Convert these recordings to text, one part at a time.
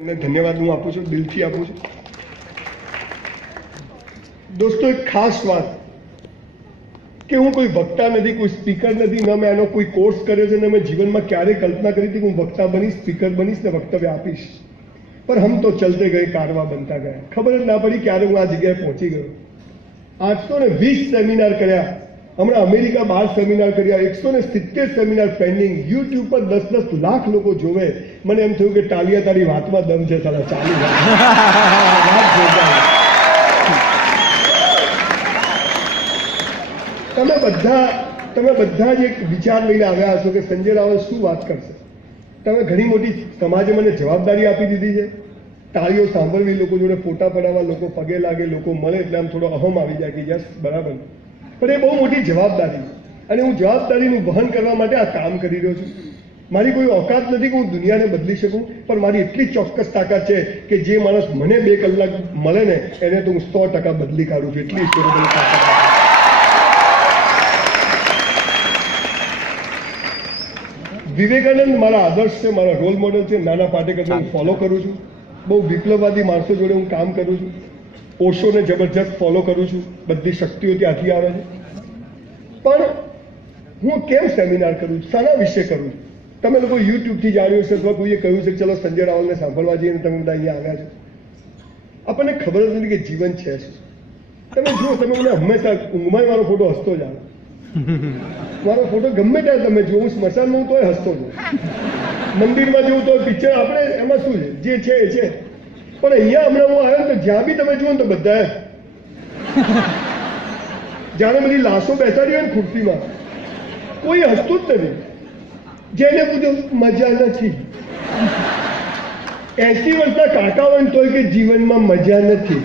ધન્યવાદ હું આપું છું, દિલથી આપું છું. દોસ્તો, એક ખાસ વાત કે હું કોઈ વક્તા નથી, કોઈ સ્પીકર નથી, ન મેં આનો કોઈ કોર્સ કર્યો છે, ને મેં જીવનમાં ક્યારેય કલ્પના કરી હતી કે હું વક્તા બનીશ, સ્પીકર બનીશ ને વક્તવ્ય આપીશ. પણ હમ તો ચલતે ગયે, કારવા બનતા ગયા. ખબર જ ના પડી ક્યારે હું આ જગ્યાએ પહોંચી ગયો. 820 સેમિનાર કર્યા, હમણાં અમેરિકા 12 સેમિનાર કર્યા, 170 સેમિનાર પેન્ડિંગ, યુટ્યુબ પર 10-10 લાખ લોકો જોવે. મને એમ થયું કે ટાલિયા તારી વાતમાં દમ છે, સાલા ચાલુ તમે બધા જ એક વિચાર લઈને આવ્યા હશો કે સંજય રાવલ શું વાત કરશે. તમે ઘણી મોટી સમાજે મને જવાબદારી આપી દીધી છે. તાળીઓ સાંભળવી, લોકો જોડે ફોટા પડાવવા, લોકો પગે લાગે, લોકો મળે એટલે આમ થોડો અહમ આવી જાય કે યસ બરાબર. પણ એ બહુ મોટી જવાબદારી, અને હું જવાબદારીનું વહન કરવા માટે આ કામ કરી રહ્યો છું. મારી કોઈ औकात નથી કે હું દુનિયાને બદલી શકું, પણ મારી એટલી ચોક્કસ તાકાત છે કે જે માણસ મને 2 કલાક મળે ને એને તો હું 100% બદલી કાઢું છું. એટલી ઈશ્વરની તાકાત. વિવેકાનંદ મારા આદર્શ છે, મારા રોલ મોડેલ છે. નાના પાટેકરને હું ફોલો કરું છું. બહુ વિપ્લવવાદી માણસો જોડે હું કામ કરું છું. ઓશોને જબરજસ્ત ફોલો કરું છું. બધી શક્તિઓ ત્યાંથી આવે છે. પણ હું કેમ સેમિનાર કરું છું, શાના વિશે કરું છું? તમે લોકો યુટ્યુબથી જાણ્યું હશે અથવા કોઈએ કહ્યું છે ચલો સંજય રાવલને સાંભળવા જઈએ, તમે બધા અહીંયા આવ્યા છો. આપણને ખબર જ નથી કે જીવન છે શું. તમે જુઓ, તમે મને હંમેશા ઊંઘમાં મારો ફોટો હસતો જ આવે. મારો ફોટો ગમે ત્યારે તમે જુઓ, હું સ્મશાનમાં હું તોય હસતો છું, મંદિરમાં જવું તો પિક્ચર, આપણે એમાં શું છે, જે છે એ છે. પણ અહીંયા હમણાં હું આવ્યો તો જ્યાં બી તમે જુઓ ને તો બધા જાણે બધી લાશો બેસાડી હોય ને ખુરશીમાં, કોઈ હસતું જ નથી. જેને પૂછો મજા નથી. 80 વર્ષના કાકા હોય ને તોય કે જીવનમાં મજા નથી.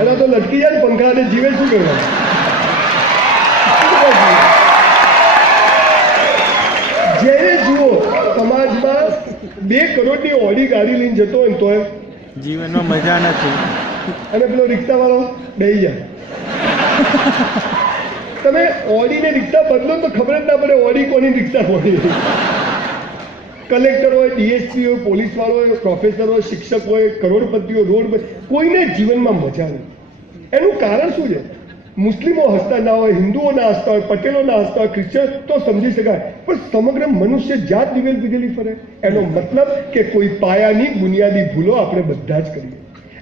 અને તો લટકી જાય ને પંખા અને જીવે શું કહેવાય. જેને જુઓ સમાજમાં 2 કરોડની ઓડી ગાડી લઈને જતો હોય ને તોય જીવનમાં મજા નથી. અને પેલો રિક્ષાવાળો બેહી જાય. તમે ઓડીને રિક્ષા બદલો તો ખબર જ ના પડે ઓડી કોની રિક્ષા કોની. કલેક્ટર હોય, ડીએસપી હોય, પોલીસ વાળો હોય, પ્રોફેસર હોય, શિક્ષક હોય, કરોડપતિઓ, રોડ, કોઈને જીવનમાં મજા નહીં. એનું કારણ શું છે? મુસ્લિમો હસતા ના હોય, હિન્દુઓ ના હસતા હોય, પટેલો ના હસતા હોય, ક્રિશ્ચન તો સમજી શકાય, પણ સમગ્ર મનુષ્ય જાત દિવેલ પીધેલી ફરે. એનો મતલબ કે કોઈ પાયાની બુનિયાદી ભૂલો આપણે બધા જ કરીએ.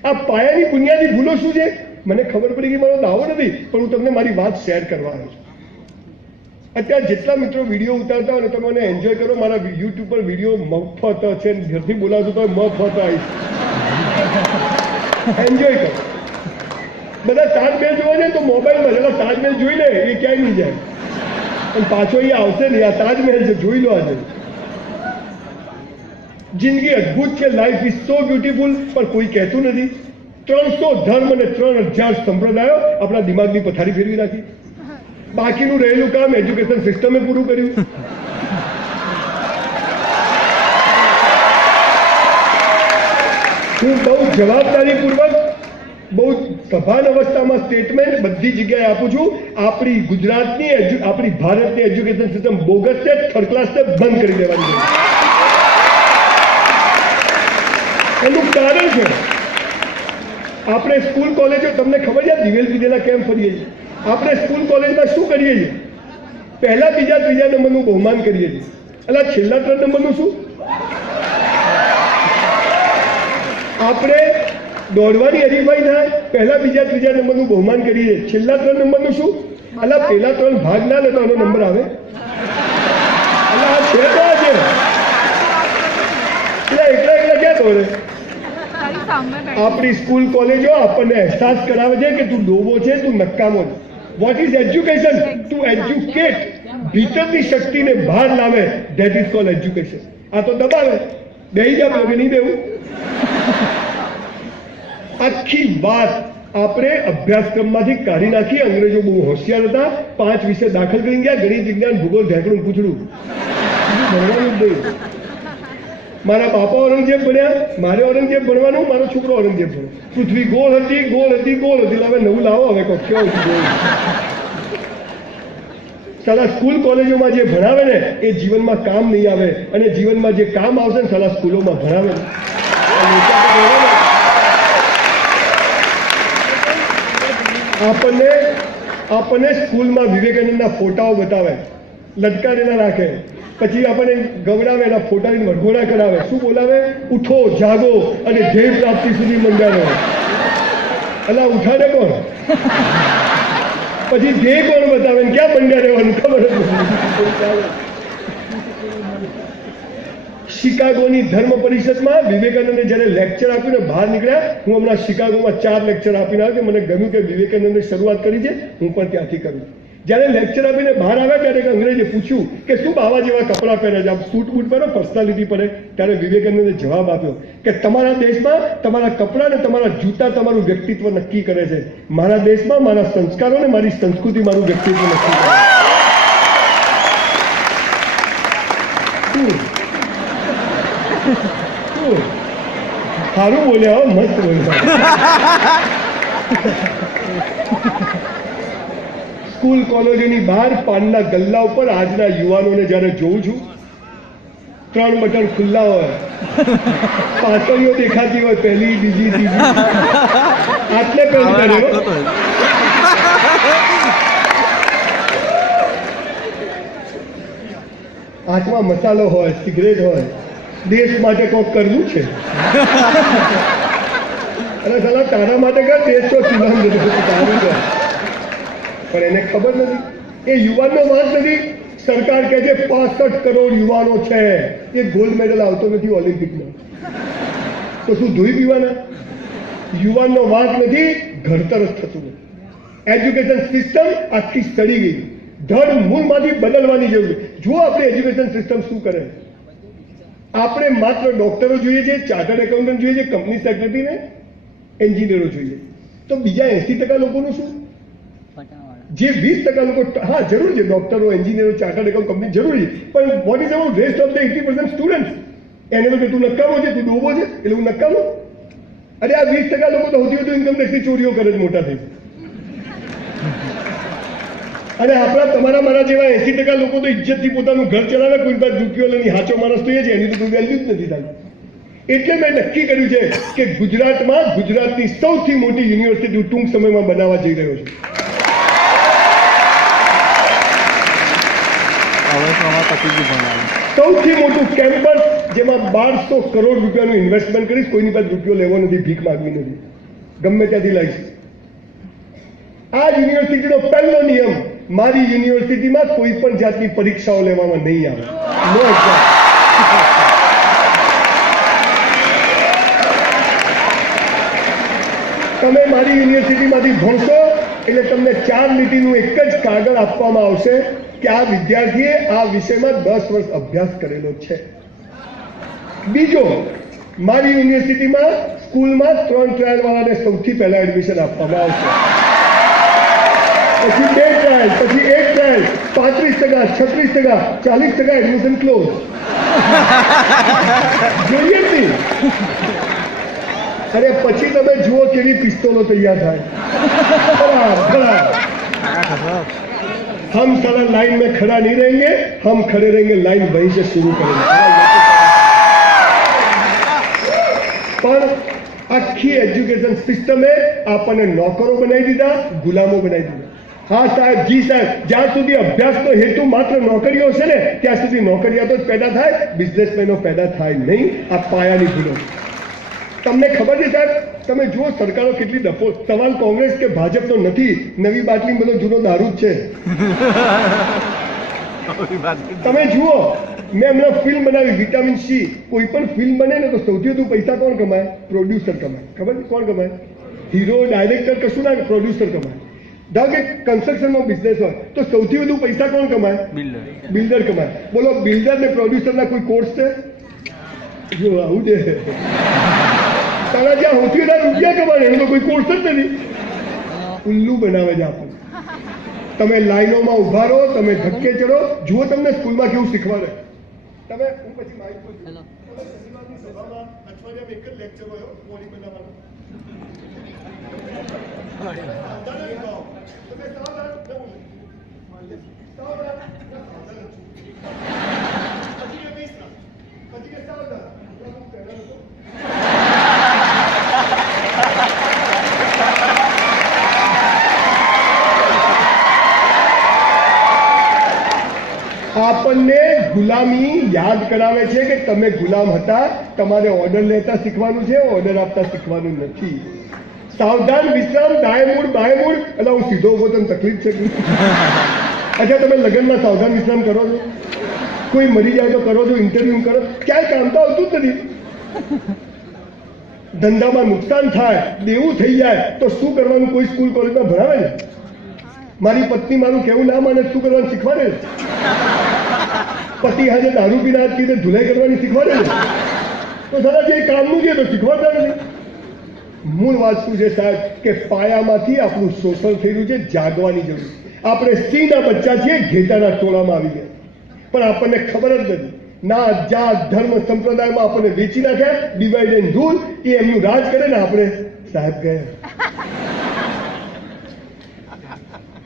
આ પાયાની બુનિયાદી ભૂલો શું છે? મને ખબર પડી કે મારો દાવો નથી, પણ હું તમને મારી વાત શેર કરવા આવ્યો છું. અત્યારે જેટલા મિત્રો વિડીયો ઉતારતા હોય ને તમે મને એન્જોય કરો. મારા યુટ્યુબ પર વિડીયો મફત છે, ઘરથી બોલાવશો તો મફત આવીશ. એન્જોય કરો. બધા તાજમહેલ જોવા જાય તો મોબાઈલમાં જેટલા તાજમહેલ જોઈ લે એ ક્યાંય નહીં જાય, અને પાછો અહીંયા આવશે ને. આ તાજમહેલ છે, જોઈ લો. આજે જિંદગી અદભુત છે, લાઈફ ઇઝ સો બ્યુટીફુલ, પણ કોઈ કહેતું નથી. 300 ધર્મ અને 3000 સંપ્રદાયો આપણા દિમાગની પથારી ફેરવી નાખી. બાકીનું રહેલું કામ એજ્યુકેશન સિસ્ટમે પૂરું કર્યું. હું બહુ જવાબદારીપૂર્વક, બહુ સભાન અવસ્થામાં સ્ટેટમેન્ટ બધી જગ્યાએ આપું છું. આપણી ગુજરાતની, આપણી ભારતની એજ્યુકેશન સિસ્ટમ બોગસ છે, થર્ડ ક્લાસ છે, બંધ કરી દેવાની છે. એનું કારણ છે આપણે સ્કૂલ કોલેજો, તમને ખબર છે દિવેલ પીધેલા કેમ ફરીએ છીએ? આપણે સ્કૂલ કોલેજમાં શું કરીએ છીએ? પહેલા, બીજા, ત્રીજા નંબરનું બહુમાન કરીએ છીએ. એટલે છેલ્લા 3 નંબરનું શું? આપણે દોડવાની હરીફાઈ થાય, પહેલા, બીજા, ત્રીજા નંબરનું બહુમાન કરીએ. છેલ્લા 3 નંબરનું શું? અલા પહેલા 3 ભાગ ના લે તો આનો નંબર આવે. અલા આ છે તો છે, એકલા ક્યાં દોડે? આપણી સ્કૂલ કોલેજો આપણને અહેસાસ કરાવે છે કે તું ડોબો છે, તું નકામો છે. What is education? To educate. ભીતરની શક્તિને બહાર લાવે, ધેટ ઇઝ કોલ્ડ એજ્યુકેશન. આ તો દબાવે, બેહી જાવ કે નહીં બેવું. આખી વાત આપણે અભ્યાસક્રમમાંથી કાઢી નાખી. અંગ્રેજો બહુ હોશિયાર હતા, 5 વિષય દાખલ કરી ગયા: ગણિત, વિજ્ઞાન, ભૂગોળ, ઢેકણું, પૂછડું. ભણવાનું જ નહીં. મારા બાપા ઔરંગઝેબ ભણ્યા, મારે ઔરંગઝેબ ભણવાનું, મારો છોકરો ઔરંગઝેબ ભણ્યો. પૃથ્વી ગોળ હતી, ગોળ હતી, ગોળ હતી. હવે નવું લાવો, હવે કેવું ગોળ. સાલા સ્કૂલ કોલેજોમાં જે ભણાવે ને એ જીવનમાં કામ નહીં આવે, અને જીવનમાં જે કામ આવશે ને સાલા સ્કૂલોમાં ભણાવે. આપણને સ્કૂલમાં વિવેકાનંદના ફોટાઓ બતાવે, લટકારેલા રાખે, પછી આપણને ગવડાવે, એના ફોટાની વરઘોડા કરાવે, શું બોલાવે? ઉઠો, જાગો અને ધ્યેય પ્રાપ્તિ સુધી મંડાવો. અલા ઉઠાડે કોણ? પછી ધ્યેય કોણ બતાવે ને ક્યાં મંડ્યા રહેવાનું ખબર જ નથી. શિકાગોની ધર્મ પરિષદમાં વિવેકાનંદે જ્યારે લેક્ચર આપ્યું ને બહાર નીકળ્યા, હું હમણાં શિકાગોમાં 4 લેક્ચર આપીને આવ્યો. મને ગમ્યું કે વિવેકાનંદે શરૂઆત કરી છે, હું પણ ત્યાંથી કરું. જ્યારે લેક્ચર આપીને બહાર આવ્યા ત્યારે એક અંગ્રેજે પૂછ્યું કે શું બાવા જેવા કપડાં પહેરે છે, આપ સૂટ બૂટ પહેરો, પર્સનાલિટી પડે? ત્યારે વિવેકાનંદે જવાબ આપ્યો કે તમારા દેશમાં તમારા કપડાં અને તમારા જૂતા તમારું વ્યક્તિત્વ નક્કી કરે છે. મારા દેશમાં મારા સંસ્કારો અને મારી સંસ્કૃતિ મારું વ્યક્તિત્વ નક્કી કરે છે. સારું બોલ્યા, મસ્ત બોલ્યા. સ્કૂલ કોલેજોની બહાર પાનના ગલ્લા ઉપર આજના યુવાનોને જ્યારે જોઉં છું, 3 બટન ખુલ્લા હોય, પાછળીઓ દેખાતી હોય, પહેલી, બીજી, ત્રીજી, આટલે પેન્ટ કર્યો. હાથમાં મસાલો હોય, સિગરેટ હોય, દેશ માટે કોક કરવું છે. અને સાલા તારા માટે કર, દેશ તો સિવાન તારું છે. પણ એને ખબર નથી, એ યુવાનનો વાંક નથી. સરકાર કહે છે 65 કરોડ યુવાનો છે, એ ગોલ્ડ મેડલ આવતો નથી ઓલિમ્પિકમાં, તો શું ધોઈ પીવાના? યુવાનનો વાંક નથી, ઘડતર જ થતું નથી. એજ્યુકેશન સિસ્ટમ આખી સડી ગઈ, ધડ મૂળમાંથી બદલવાની જરૂર છે. જો આપણે એજ્યુકેશન સિસ્ટમ શું કરે, આપણે માત્ર ડોક્ટરો જોઈએ છે, ચાર્ટર્ડ એકાઉન્ટન્ટ જોઈએ છે, કંપની સેક્રેટરી ને એન્જિનિયરો જોઈએ, તો બીજા 80% લોકોનું શું? જે 20% લોકો, હા જરૂર છે, ડોક્ટરો, એન્જિનિયરો, ચાર્ટર્ડ એકાઉન્ટ, કંપની જરૂરી છે, પણ what is about rest of the 80% student? એને તો તું નકામો છે, તું ડોબો છે એટલે હું નકામો? અરે આ 20% લોકો તો સૌથી વધુ ઇન્કમ ટેક્સની ચોરીઓ કરે છે મોટા થઈ. અને આપણા તમારા મારા જેવા 80% લોકો તો ઇજ્જતથી પોતાનું ઘર ચલાવે, કોઈ પાસે રૂપિયો લઈને હાચો માણસ તો એ છે, એની તો કોઈ વેલ્યુ જ નથી થાય. એટલે મેં નક્કી કર્યું છે કે ગુજરાતમાં ગુજરાતની સૌથી મોટી યુનિવર્સિટી ટૂંક સમયમાં બનાવવા જઈ રહ્યો છું. સૌથી મોટું કેમ્પસ, જેમાં 1200 કરોડ રૂપિયાનું ઇન્વેસ્ટમેન્ટ કરીશ. કોઈની પાસે રૂપિયો લેવો નથી, ભીખ માંગવી નથી, ગમે ત્યાંથી લાવીશ. આ યુનિવર્સિટીનો પહેલો નિયમ, મારી યુનિવર્સિટીમાં કોઈ પણ જાતની પરીક્ષાઓ લેવામાં નહીં આવે. નો એક્ઝામ. તમે મારી યુનિવર્સિટીમાંથી ભણશો એટલે તમને 4 લીટીનું એક જ કાગળ આપવામાં આવશે કે આ વિદ્યાર્થીએ આ વિષયમાં 10 વર્ષ અભ્યાસ કરેલો છે. બીજો, મારી યુનિવર્સિટીમાં સ્કૂલમાં 3 ટ્રાયલ વાળાને સૌથી પહેલા એડમિશન આપવામાં આવશે, પછી 2 ટ્રાયલ, પછી 1 ટ્રાયલ, 35%, 36%, 40% એડમિશન ક્લોઝ. જોઈએ જ નહીં. અરે પછી તમે જુઓ કેવી પિસ્તોલો તૈયાર થાય. हम सारा लाइन में खड़ा नहीं रहेंगे, हम खड़े रहेंगे लाइन वहीं से शुरू करेंगे. पर આખી એજ્યુકેશન સિસ્ટમે આપણને નોકરો બનાવી દીધા, ગુલામો બનાવી દીધા. હા સાહેબ, જી સાહેબ, જ્યાં સુધી અભ્યાસનો હેતુ માત્ર નોકરીઓ છે ને ત્યાં સુધી નોકરિયાતો જ પેદા થાય, બિઝનેસમેનો પેદા થાય નહીં. આ પાયાની ભૂલો. તમને ખબર છે સાહેબ, તમે જુઓ સરકારો કેટલી ડફો. સવાલ કોંગ્રેસ કે ભાજપનો નથી, નવી બાટલી બધો જૂનો દારૂ જ છે. તમે જુઓ, મેં હમણાં ફિલ્મ બનાવી વિટામિન સી. કોઈ પણ ફિલ્મ બને ને તો સૌથી વધુ પૈસા કોણ કમાય? પ્રોડ્યુસર કમાય. ખબર છે કોણ કમાય? હીરો, ડાયરેક્ટર કશું ના, પ્રોડ્યુસર કમાય. ધારો કે કન્સ્ટ્રક્શનનો બિઝનેસ હોય તો સૌથી વધુ પૈસા કોણ કમાય? બિલ્ડર કમાય. બોલો, બિલ્ડર ને પ્રોડ્યુસરના કોઈ કોર્સ છે? જો આવું છે. તારા જ્યાં સૌથી વધારે રૂપિયા કમાય એનો કોઈ કોર્સ જ નથી. ઉલ્લુ બનાવે છે આપણને. તમે લાઈનોમાં ઉભા રહો, તમે ધક્કે ચડો. જુઓ તમને સ્કૂલમાં કેવું શીખવાડે. તમે હું પછી માઇક પર સભામાં અઠવાડિયામાં એક જ લેક્ચર હોય બોડી બનાવવાનો. આપણને ગુલામી યાદ કરાવે છે કે તમે ગુલામ હતા, તમારે ઓર્ડર લેતા શીખવાનું છે, ઓર્ડર આપતા શીખવાનું નથી. સાવધાન, વિશ્રામ, દાય મૂળ, બાય મૂળ. એટલે હું સીધો ઉભો તો તકલીફ છે. અચ્છા, તમે લગ્નમાં સાવધાન વિશ્રામ કરો છો? કોઈ મરી જાય તો કરો છો? ઇન્ટરવ્યુ કરો? ક્યાંય કામ તો આવતું જ નથી. ધંધામાં નુકસાન થાય, દેવું થઈ જાય તો શું કરવાનું? કોઈ સ્કૂલ કોલેજમાં ભણાવે છે? મારી પત્ની મારું કેવું ના માને શું કરવાનું શીખવાડે છે? પતિ હાજે દારૂ પીને હાથ કીધે ધુલાઈ કરવાની શીખવાડે છે? તો સારા જે કામનું છે તો શીખવાડતા નથી. મૂળ વાત શું છે સાહેબ, કે પાયામાંથી આપણું શોષણ થઈ રહ્યું છે. જાગવાની જરૂર. આપણે સિંહના બચ્ચા છીએ, ઘેટાના ટોળામાં આવી ગયા, પણ આપણને ખબર જ નથી. ના જાત ધર્મ સંપ્રદાયમાં આપણને વેચી નાખ્યા, ડિવાઇડ એન્ડ રૂલ. એ એમનું રાજ કરે ને આપણે સાહેબ ગયા.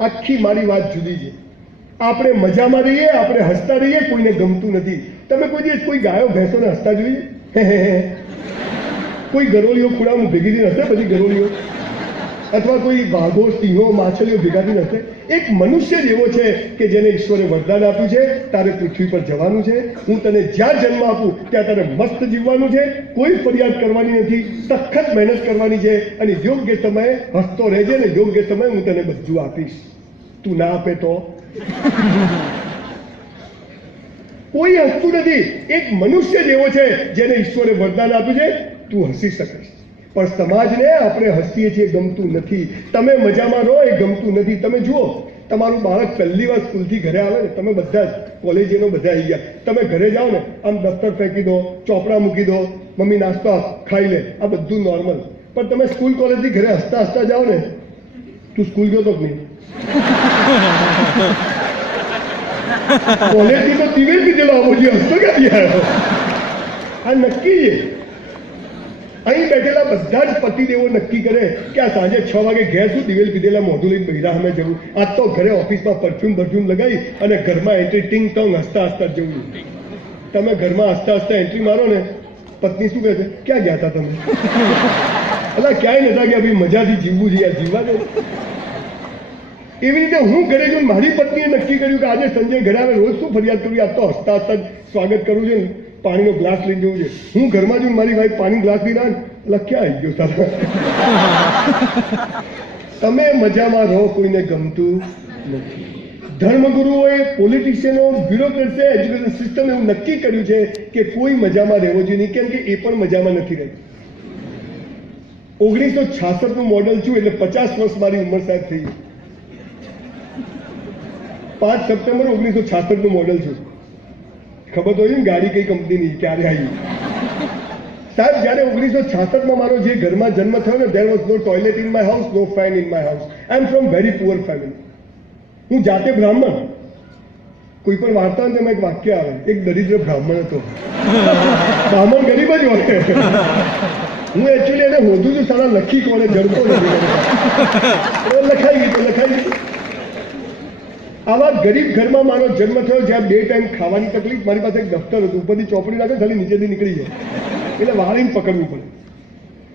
આખી મારી વાત જુદી છે. આપણે મજામાં રહીએ, આપણે હસતા રહીએ, કોઈને ગમતું નથી. તમે કોઈ દિવસ કોઈ ગાયો ભેંસોને હસતા જોઈએ? કોઈ ગરોળીઓ ખૂણામાં ભેગી થઈને હશે? બધી ગરોળીઓ અથવા કોઈ વાઘો, સિંહો, માછલીઓ ભેગા થઈને હશે? એક મનુષ્ય જ એવો છે કે જેને ઈશ્વરે વરદાન આપ્યું છે, તારે પૃથ્વી પર જવાનું છે. હું તને જ્યાં જન્મ આપું ત્યાં તારે મસ્ત જીવવાનું છે. કોઈ ફરિયાદ કરવાની નથી, સખત મહેનત કરવાની છે, અને યોગ્ય સમયે હસતો રહેજે ને યોગ્ય સમયે હું તને બધું આપીશ. તું ના આપે તો કોઈ હસતું નથી. એક મનુષ્ય જ એવો છે જેને ઈશ્વરે વરદાન આપ્યું છે, તું હસી શકીશ. પણ સમાજને આપણે હસીએ છીએ ગમતું નથી. તમે મજામાં રહો એ ગમતું નથી. તમે જુઓ, તમારું બાળક પહેલી વાર સ્કૂલથી ઘરે આવે ને, તમે બધા જ કોલેજીનો બધા આવી ગયા, તમે ઘરે જાઓ ને, આમ દફતર ફેંકી દો, ચોપડા મૂકી દો, મમ્મી નાસ્તો ખાઈ લે, આ બધું નોર્મલ. પણ તમે સ્કૂલ કોલેજથી ઘરે હસતા હસતા જાઓ ને, તું સ્કૂલ ગયો તો નહીં? કોલેજથી તો ટીવી પીધેલો આવો જે હસતો ક્યાંથી આવ્યો? આ નક્કી છે. અહીં બેઠેલા બધા જ પતિદેવો નક્કી કરે કે આ સાંજે 6 વાગે ઘેર શું દિવેલ પીધેલા મોઢું લઈને બૈરા સામે જવું. આજ તો ઘરે ઓફિસમાં પરફ્યુમ લગાવી અને ઘરમાં એન્ટ્રી ટિંગ ટોંગ હસતા હસતા જવું. તમે ઘરમાં હસતા હસતા એન્ટ્રી મારો ને, પત્ની શું કહે છે? ક્યાં ગયા હતા તમે? એટલે ક્યાંય નતા ગયા ભાઈ, મજાથી જીવવું છે, જીવવા દે. એવી રીતે હું ઘરે જઈને મારી પત્નીએ નક્કી કર્યું કે આજે સંજય ઘરે આવે, રોજ શું ફરિયાદ કરવી, આજ તો હસતા હસતા સ્વાગત કરવું છે, પાણીનો ગ્લાસ લઈને જવું છે. હું ઘરમાં જઈને મારી વાઈફ પાણી ગ્લાસ લઈને આવે, એટલે ક્યાં આવી ગયો સારા? તમે મજામાં રહો, કોઈને ગમતું નથી. ધર્મગુરુઓએ, પોલિટિશિયનો, બ્યુરોક્રેટ્સે, એજ્યુકેશન સિસ્ટમ એવું નક્કી કર્યું છે કે કોઈ મજામાં રહેવો જોઈએ નહીં, કેમ કે એ પણ મજામાં નથી રહી. 1966નું મોડલ છું એટલે 50 વર્ષ મારી ઉંમર સાહેબ થઈ. 5 સપ્ટેમ્બર 1966નું મોડલ છું. ખબર તો ને ગાડી કઈ કંપનીની ક્યારે આવી સાહેબ. જયારે 1966માં મારો જે ઘરમાં જન્મ થયો ને, there was no toilet in my house, no fan in my house. I am from very poor family. હું જાતે બ્રાહ્મણ. કોઈ પણ વાર્તા ને તેમાં એક વાક્ય આવે, એક દરિદ્ર બ્રાહ્મણ હતો. બ્રાહ્મણ ગરીબ જ હોય. હું એકચ્યુઅલી એને હોધું છું, સારા લખી કોને જડતો નથી. લખાઈ ગઈ તો લખાઈ ગઈ. આવા ગરીબ ઘરમાં મારો જન્મ થયો, જ્યાં 2 ટાઈમ ખાવાની તકલીફ. મારી પાસે એક દફતર હતું, ઉપરથી ચોપડી નાખે, ખાલી નીચેથી નીકળી જાય, એટલે વાળીને પકડવું પડે.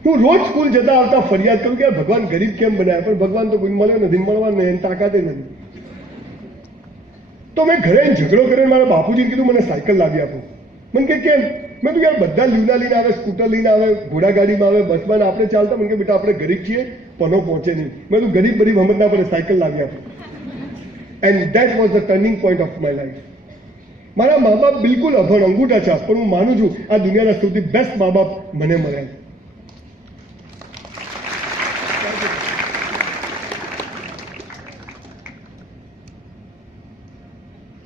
હું રોજ સ્કૂલ જતા આવતા ફરિયાદ કરું કે ભગવાન ગરીબ કેમ બનાવે, પણ ભગવાન તો કોઈ મળ્યો નથી, મળવાનું એની તાકાતે નથી. તો મેં ઘરે ઝઘડો કરીને મારા બાપુજીને કીધું મને સાયકલ લાવી આપો. મને કે કેમ? મેં કીધું યાર બધા લીવના લઈને આવે, સ્કૂટર લઈને આવે, ઘોડાગાડીમાં આવે, બસમાં, આપણે ચાલતા. મને કે બેટા આપણે ગરીબ છીએ, પનો પહોંચે નહીં. મેં કીધું ગરીબ બધી હમત ના પડે, સાયકલ લાવી આપો. And that was the turning point of my life. મારા મા બાપ બિલકુલ અભણ, અંગૂઠા છાપ, પણ હું માનું છું આ દુનિયાના સૌથી બેસ્ટ મા બાપ મને મળ્યા.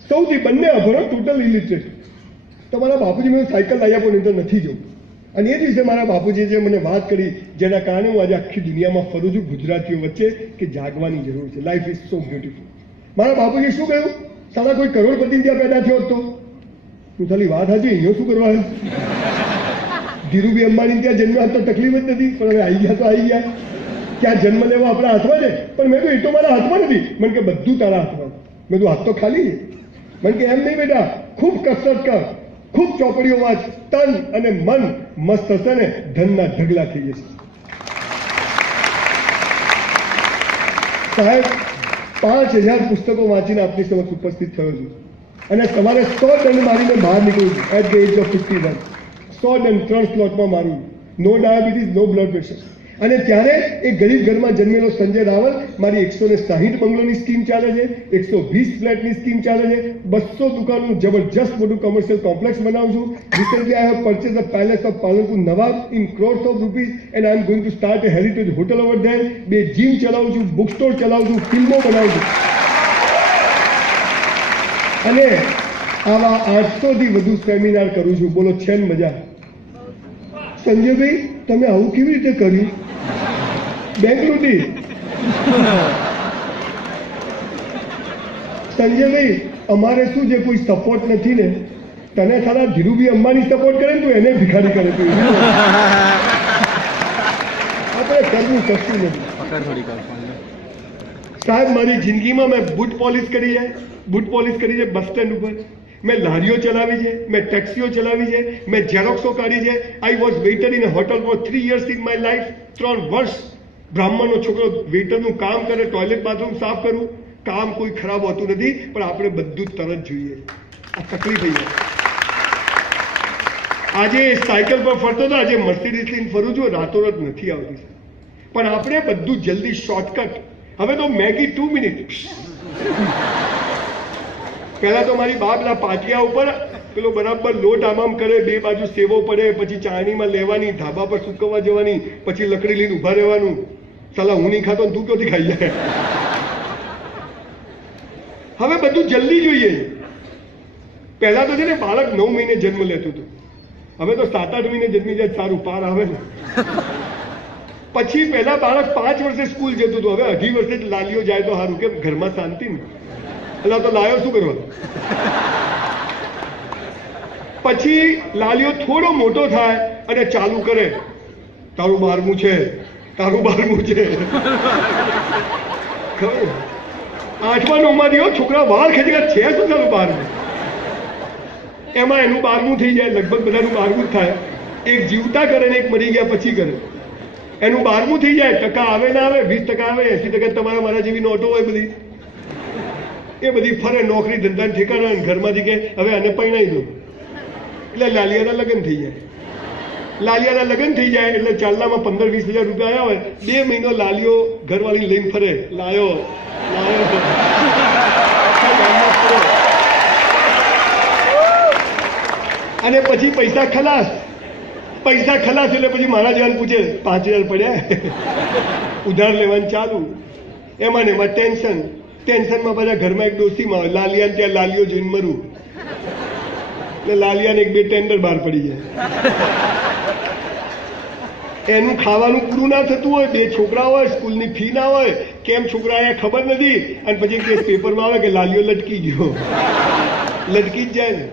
સૌથી બંને અભણ, ટોટલ ઇલિટરેટ. તો મારા બાપુજી મને સાયકલ લાવી આપો, નહીં તો નથી જવું. અને એ દિવસે મારા બાપુજી જે મને વાત કરી, જેના કારણે હું આજે આખી દુનિયામાં ફરું છું ગુજરાતીઓ વચ્ચે, કે જાગવાની જરૂર છે. Life is so beautiful. મારા બાપુજી શું કહ્યું? સાલા કોઈ કરોડપતિ ત્યાં પેદા થયો તો હું ખાલી વાત હતી, અહીંયા શું કરવા? ધીરુભાઈ અંબાણી ત્યાં જન્મ તો તકલીફ જ નથી, પણ હવે આવી ગયા તો આવી ગયા. ક્યાં જન્મ લેવો આપણા હાથમાં છે, પણ મેં કહ્યું એ તો મારા હાથમાં નથી. મને કે બધું તારા હાથમાં. મેં કીધું હાથ તો ખાલી છે. મને કે એમ નહીં બેટા, ખૂબ કસરત કર, ખૂબ ચોપડીઓ વાંચ, તન અને મન મસ્ત હશે ને, ધનના ઢગલા થઈ જશે. સાહેબ 5000 પુસ્તકો વાંચીને આપની સમક્ષ ઉપસ્થિત થયો છું. અને તમારે 100 દંડ મારીને બહાર નીકળું છું એટ ધ એજ ઓફ 51. 100 દંડ 3 સ્લોટમાં મારું. નો ડાયાબિટીસ, નો બ્લડ પ્રેશર. અને ત્યારે એ ગરીબ ઘરમાં જન્મેલો સંજય રાવલ મારી 160 બંગલોની સ્કીમ ચાલે છે, 120 ફ્લેટની સ્કીમ ચાલે છે, 200 દુકાનનું જબરજસ્ત મોટું કોમર્શિયલ કોમ્પ્લેક્સ બનાવું છું. Recently I have purchase the palace of Palanpur Nawab in crores of rupees and I am going to start a heritage hotel over there. 2 gym ચલાવું છું, બુક સ્ટોર ચલાવું છું, ફિલ્મો બનાવું છું. અને આવા 800 થી વધુ સેમિનાર કરું છું. બોલો છે ને મજા? સંજયભાઈ તમે આવું કેવી રીતે કર્યું? બેંગલુરુથી સંજયભાઈ અમારે શું છે, કોઈ સપોર્ટ નથી ને. તને સારા ધીરુભાઈ અંબાણી સપોર્ટ કરે ને તો એને ભિખારી કરે તું. આપણે કરવું કશું નથી સાહેબ. મારી જિંદગીમાં મેં બૂટ પોલિશ કરી છે, બસ સ્ટેન્ડ ઉપર. મેં લારીઓ ચલાવી છે, મેં ટેક્સીઓ ચલાવી છે, મેં ઝેરોક્સો કાઢી છે. I was waiter in a hotel for 3 years in my life. 3 વર્ષ બ્રાહ્મણનો છોકરો વેઇટરનું કામ કરે, ટોયલેટ બાથરૂમ સાફ કરું. કામ કોઈ ખરાબ હોતું નથી, પણ આપણે બધું જ તરત જોઈએ. આ તકલીફ થઈ જાય. આજે સાયકલ પર ફરતો હતો, આજે મર્સિડીઝ લઈને ફરું છું. રાતોરાત નથી આવતી, પણ આપણે બધું જલ્દી શોર્ટકટ. હવે તો મેગી 2 મિનિટ. પહેલા તો મારી બા પેલા પાટિયા ઉપર પેલો બરાબર લોટ આમ કરે, 2 બાજુ સેવો પડે, પછી ચાણીમાં લેવાની, ધાબા પર સુકવવા જવાની, પછી લકડી લઈને ઉભા રહેવાનું. સાલા હું નહીં ખાતો તું ક્યાંથી ખાઈ જાય? હવે બધું જલ્દી જોઈએ. પહેલા તો છે ને બાળક 9 મહિને જન્મ લેતું હતું, હવે તો 7-8 મહિને જન્મી જાય, સારું પાર આવે ને. પછી પહેલા બાળક 5 વર્ષે સ્કૂલ જતું હતું, હવે 2.5 વર્ષે જ લાલીઓ જાય તો સારું, કેમ ઘરમાં શાંતિ ને. એટલે તો લાયો શું કરવા? પછી લાલીઓ થોડો મોટો થાય અને ચાલુ કરે, તારું 12મું છે, તારું 12મું છે. 8મા 9મા છોકરા વાળ ખેંચી છે શું તારું 12મું? એમાં એનું 12મું થઈ જાય. લગભગ બધાનું 12મું જ થાય. એક જીવતા કરે ને એક મરી ગયા પછી કરે. એનું 12મું થઈ જાય, ટકા આવે ના આવે, 20% આવે, 80% તમારા મારા જેવી નોટો હોય બધી, એ બધી ફરે, નોકરી ધંધા ઠેકાણા. ઘરમાંથી કે હવે આને પરણાવી દો, એટલે લાલિયાના લગ્ન થઈ જાય. લાલિયાના લગ્ન થઈ જાય એટલે ચાલનામાં 15-20 હજાર રૂપિયા આવ્યા હોય. 2 મહિનો લાલીઓ ઘરવાળી લઈને ફરે, લાયો લાયો. અને પછી પૈસા ખલાસ એટલે પછી મારા જેવાને પૂછે 5000 પડ્યા. ઉધાર લેવાનું ચાલુ. એમાં ને એમાં ટેન્શનમાં બધા ઘરમાં એક ડોસીમાં લાલિયાને ત્યાં લાલીઓ જોઈને મરું, એટલે લાલિયાને 1-2 ટેન્ડર બહાર પડી જાય. એનું ખાવાનું પૂરું ના થતું હોય, 2 છોકરા હોય, સ્કૂલની ફી ના હોય, કેમ છોકરા અહીંયા ખબર નથી. અને પછી કેસ પેપરમાં આવે કે લાલીઓ લટકી ગયો. લટકી જ જાય ને.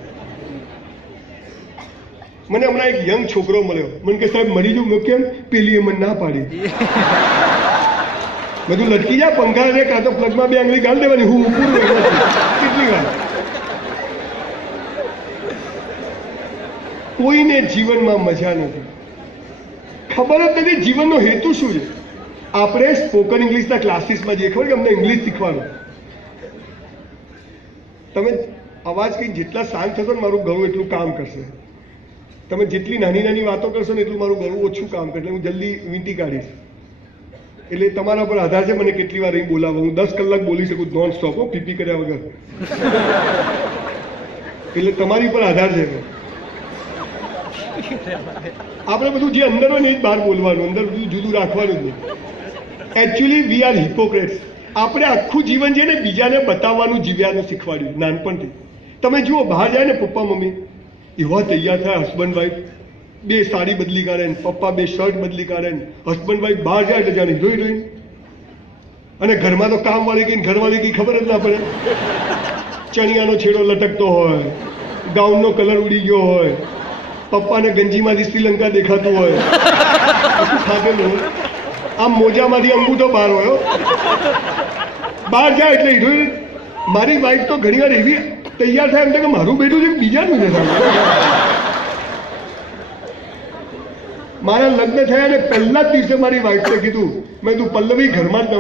મને હમણાં એક યંગ છોકરો મળ્યો, મને કે સાહેબ મરી જવું. મેં કેમ? પેલી મને ના પાડી. બધું લટકી જાય, પંખા રે કાં તો પ્લગમાં 2 આંગળી ગાળ દેવાની. હું પૂરું કેટલી વાર. કોઈને જીવનમાં મજા નથી, ખબર જ નથી જીવનનો હેતુ શું છે. આપણે સ્પોકન ઇંગ્લિશના ક્લાસીસમાં જઈએ, ખબર કે અમને ઇંગ્લિશ શીખવાનું. તમે અવાજ કંઈ જેટલા શાંત થશો ને મારું ગળું એટલું કામ કરશે. તમે જેટલી નાની નાની વાતો કરશો ને એટલું મારું ગળું ઓછું કામ કરશે. હું જલ્દી વીંટી કાઢીશ. એટલે તમારા પર આધાર છે મને કેટલી વાર અહીં બોલાવો. હું 10 કલાક બોલી શકું નોન સ્ટોપ, પીપી કર્યા વગર. એટલે તમારી પર આધાર છે. આપણે બધું જે અંદર હોય ને એ જ બહાર બોલવાનું, અંદર બધું જુદું રાખવાનું જ નહીં. Actually we are hypocrites. આપણે આખું જીવન છે ને બીજાને બતાવવાનું જીવ્યાનું શીખવાડ્યું નાનપણથી. તમે જુઓ બહાર જાય ને પપ્પા મમ્મી એવા તૈયાર થાય, હસબન્ડ વાઈફ 2 સાડી બદલી કાઢે, પપ્પા 2 શર્ટ બદલી કાઢે, હસબન્ડ વાઈફ બહાર જાય એટલે જાણે જોઈ. અને ઘરમાં તો કામવાળી કઈ ઘરવાળી કઈ ખબર જ ના પડે. ચણિયાનો છેડો લટકતો હોય, ગાઉનનો કલર ઉડી ગયો હોય, પપ્પાને ગંજીમાંથી શ્રીલંકા દેખાતું હોય, ખાધેલું હોય, આમ મોજામાંથી અંગૂઠો બહાર હોય. બહાર જાય એટલે હિરોઈન. મારી વાઈફ તો ઘણી વાર એવી તૈયાર થાય એમ કે મારું બેટું છે બીજાનું છે. મારા લગ્ન થયા ને પહેલા જ દિવસે મારી વાઈફને કીધું, મેં તું પલ્લવી ઘરમાં જ